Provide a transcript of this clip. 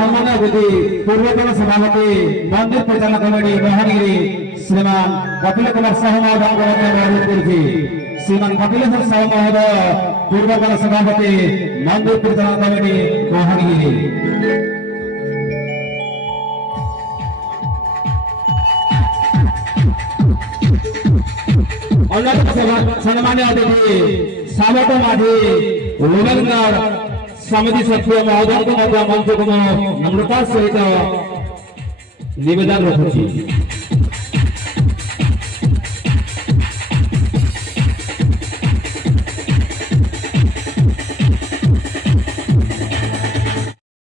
सम्मान अतिथि पूर्वतन सभापति मंदिर परिचालन कमिटी महानगिरी श्रीमान कपिल कुमार साहू महोदय अनुरोध करुछि। श्रीमान कपिलेश्वर साहू महोदय पूर्वतन सभापति मंदिर परिचालन कमिटी महानगिरी। सम्मान्य अतिथि साबट माझी लोगनगर समिति सचिव महोदय मंच को नम्रता सहित निवेदन रखुछि।